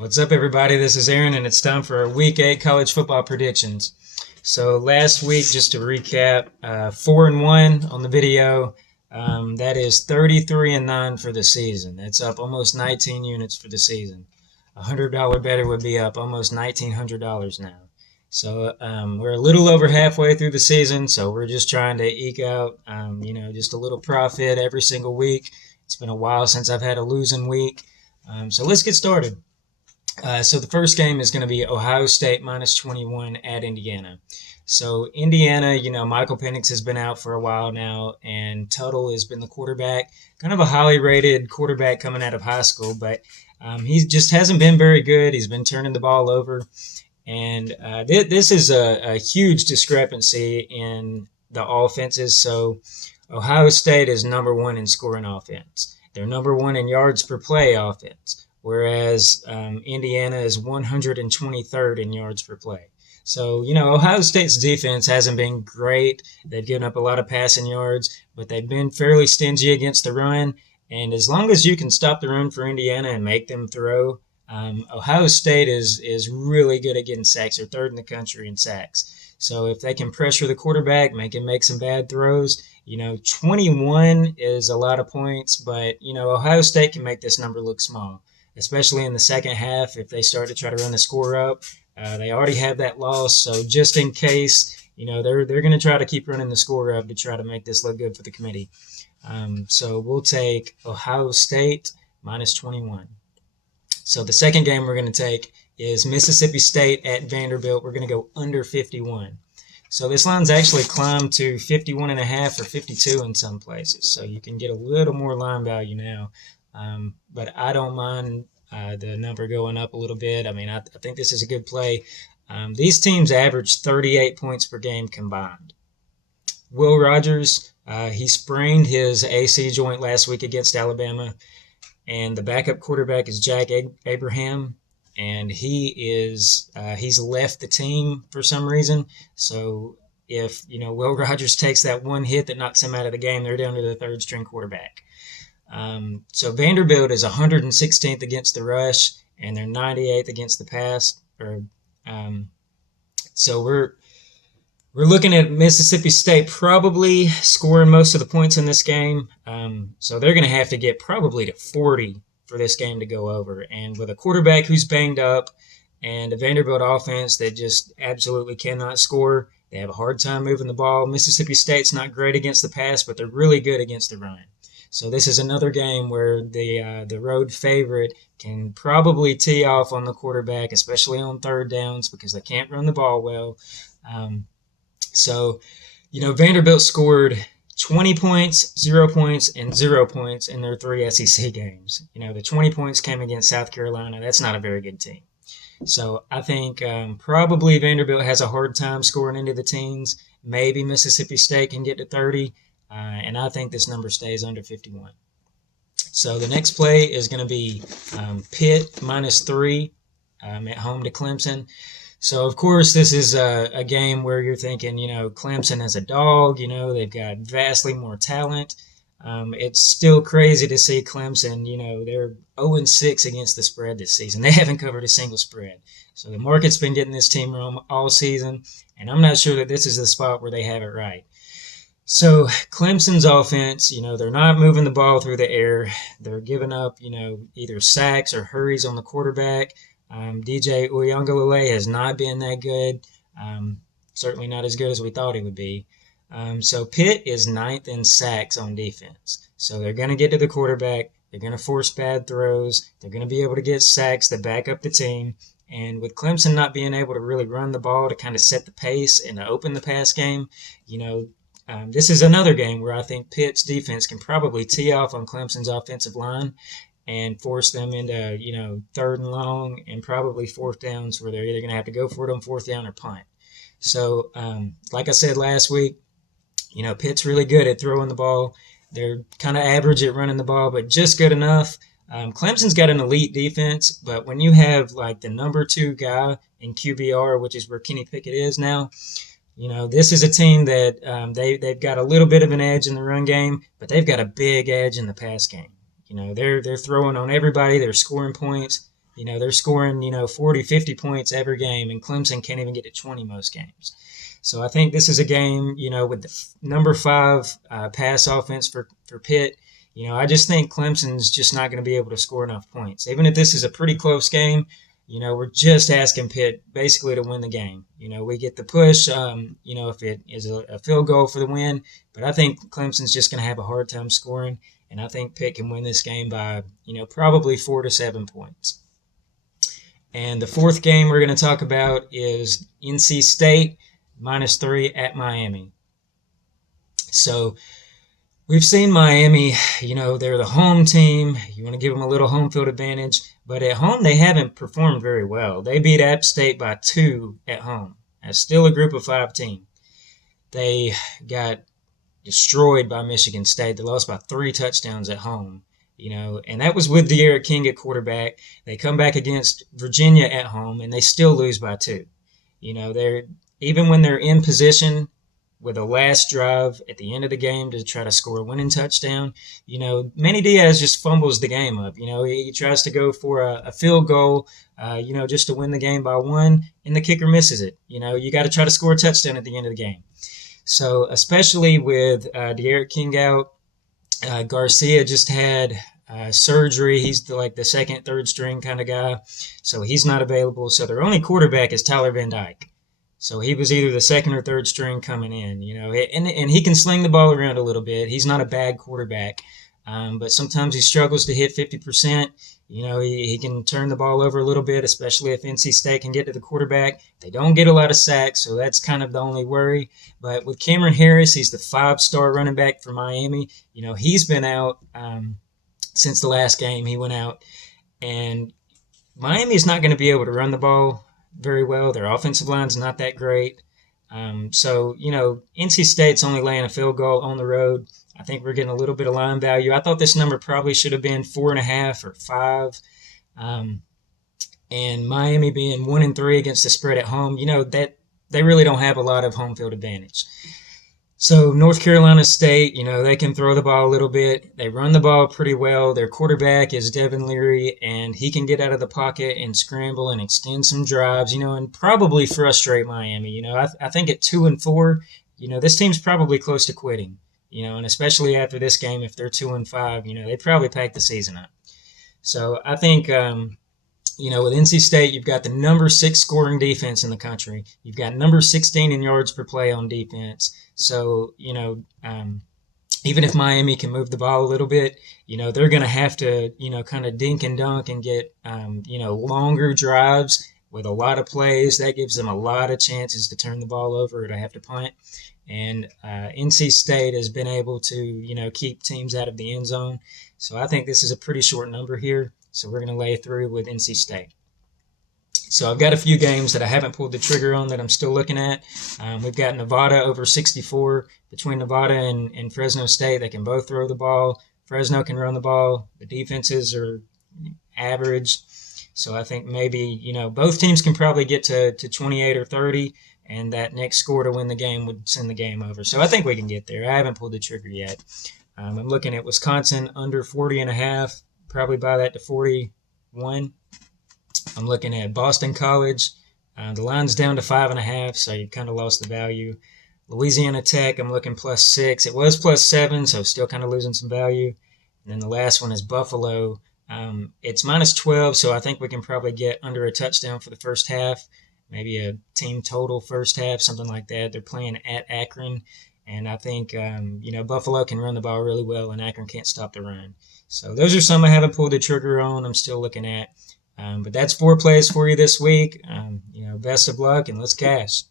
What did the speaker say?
What's up, everybody? This is Aaron, and it's time for our Week 8 college football predictions. So last week, just to recap, 4-1 on the video. That is 33-9 for the season. That's up almost 19 units for the season. $100 better would be up almost $1,900 now. So we're a little over halfway through the season, so we're just trying to eke out, just a little profit every single week. It's been a while since I've had a losing week. So let's get started. So the first game is going to be Ohio State minus 21 at Indiana. So Indiana, Michael Penix has been out for a while now, and Tuttle has been the quarterback, kind of a highly rated quarterback coming out of high school, but he just hasn't been very good. He's been turning the ball over, and this is a huge discrepancy in the offenses. So Ohio State is number one in scoring offense. They're number one in yards per play offense, whereas Indiana is 123rd in yards per play. So, Ohio State's defense hasn't been great. They've given up a lot of passing yards, but they've been fairly stingy against the run. And as long as you can stop the run for Indiana and make them throw, Ohio State is really good at getting sacks. They're third in the country in sacks. So if they can pressure the quarterback, make him make some bad throws, 21 is a lot of points, but, Ohio State can make this number look small, especially in the second half if they start to try to run the score up. They already have that loss, so just in case, they're going to try to keep running the score up to try to make this look good for the committee. So we'll take Ohio State minus 21. So the second game we're going to take is Mississippi State at Vanderbilt. We're going to go under 51. So this line's actually climbed to 51.5 or 52 in some places. So you can get a little more line value now. But I don't mind the number going up a little bit. I think this is a good play. These teams average 38 points per game combined. Will Rogers, he sprained his AC joint last week against Alabama, and the backup quarterback is Jack Abraham, and he's left the team for some reason. So if Will Rogers takes that one hit that knocks him out of the game, they're down to the third string quarterback. So Vanderbilt is 116th against the rush, and they're 98th against the pass. So we're looking at Mississippi State probably scoring most of the points in this game. So they're going to have to get probably to 40 for this game to go over. And with a quarterback who's banged up and a Vanderbilt offense that just absolutely cannot score, they have a hard time moving the ball. Mississippi State's not great against the pass, but they're really good against the run. So this is another game where the road favorite can probably tee off on the quarterback, especially on third downs, because they can't run the ball well. Vanderbilt scored 20 points, 0 points, and 0 points in their three SEC games. The 20 points came against South Carolina. That's not a very good team. So I think probably Vanderbilt has a hard time scoring into the teens. Maybe Mississippi State can get to 30. And I think this number stays under 51. So the next play is going to be Pitt minus 3 at home to Clemson. So, of course, this is a game where you're thinking, Clemson as a dog, they've got vastly more talent. It's still crazy to see Clemson, they're 0-6 against the spread this season. They haven't covered a single spread. So the market's been getting this team wrong all season, and I'm not sure that this is the spot where they have it right. So Clemson's offense, they're not moving the ball through the air. They're giving up, either sacks or hurries on the quarterback. DJ Uiagalelei has not been that good, certainly not as good as we thought he would be. So Pitt is 9th in sacks on defense. So they're going to get to the quarterback. They're going to force bad throws. They're going to be able to get sacks that back up the team. And with Clemson not being able to really run the ball to kind of set the pace and to open the pass game, this is another game where I think Pitt's defense can probably tee off on Clemson's offensive line and force them into, third and long and probably fourth downs where they're either going to have to go for it on fourth down or punt. So, like I said last week, Pitt's really good at throwing the ball. They're kind of average at running the ball, but just good enough. Clemson's got an elite defense, but when you have like the number 2 guy in QBR, which is where Kenny Pickett is now, this is a team that they've got a little bit of an edge in the run game, but they've got a big edge in the pass game. They're throwing on everybody. They're scoring points. They're scoring, 40, 50 points every game, and Clemson can't even get to 20 most games. So I think this is a game, with the number 5 pass offense for Pitt. I just think Clemson's just not going to be able to score enough points. Even if this is a pretty close game, we're just asking Pitt basically to win the game. We get the push, if it is a field goal for the win. But I think Clemson's just going to have a hard time scoring. And I think Pitt can win this game by, probably 4 to 7 points. And the fourth game we're going to talk about is NC State -3 at Miami. So we've seen Miami, they're the home team. You want to give them a little home field advantage. But at home, they haven't performed very well. They beat App State by 2 at home. That's still a group of 5 team. They got destroyed by Michigan State. They lost by 3 touchdowns at home. And that was with De'Aaron King at quarterback. They come back against Virginia at home, and they still lose by 2. They're even when they're in position with a last drive at the end of the game to try to score a winning touchdown, Manny Diaz just fumbles the game up. He tries to go for a field goal, just to win the game by 1, and the kicker misses it. You got to try to score a touchdown at the end of the game. So especially with De'Aaron King out, Garcia just had surgery. He's the second, third string kind of guy, so he's not available. So their only quarterback is Tyler Van Dyke. So he was either the second or third string coming in, and he can sling the ball around a little bit. He's not a bad quarterback, but sometimes he struggles to hit 50%. He can turn the ball over a little bit, especially if NC State can get to the quarterback. They don't get a lot of sacks, so that's kind of the only worry. But with Cameron Harris, he's the 5-star running back for Miami. He's been out since the last game. He went out, and Miami's not going to be able to run the ball very well. Their offensive line's not that great. So, NC State's only laying a field goal on the road. I think we're getting a little bit of line value. I thought this number probably should have been 4.5 or 5. And Miami being 1-3 against the spread at home, that they really don't have a lot of home field advantage. So North Carolina State, they can throw the ball a little bit. They run the ball pretty well. Their quarterback is Devin Leary, and he can get out of the pocket and scramble and extend some drives, and probably frustrate Miami. I think at 2-4, this team's probably close to quitting, and especially after this game, if they're 2-5, they probably pack the season up. So I think, with NC State, you've got the number 6 scoring defense in the country. You've got number 16 in yards per play on defense. So, even if Miami can move the ball a little bit, they're going to have to, kind of dink and dunk and get, longer drives with a lot of plays. That gives them a lot of chances to turn the ball over or to have to punt. And NC State has been able to, keep teams out of the end zone. So I think this is a pretty short number here. So we're going to lay through with NC State. So I've got a few games that I haven't pulled the trigger on that I'm still looking at. We've got Nevada over 64 between Nevada and Fresno State. They can both throw the ball. Fresno can run the ball. The defenses are average. So I think maybe, both teams can probably get to 28 or 30, and that next score to win the game would send the game over. So I think we can get there. I haven't pulled the trigger yet. I'm looking at Wisconsin under 40.5. Probably buy that to 41. I'm looking at Boston College. The line's down to 5.5, so you kind of lost the value. Louisiana Tech, I'm looking +6. It was +7, so still kind of losing some value. And then the last one is Buffalo. It's -12, so I think we can probably get under a touchdown for the first half. Maybe a team total first half, something like that. They're playing at Akron. And I think, Buffalo can run the ball really well, and Akron can't stop the run. So those are some I haven't pulled the trigger on. I'm still looking at. But that's 4 plays for you this week. Best of luck, and let's cash.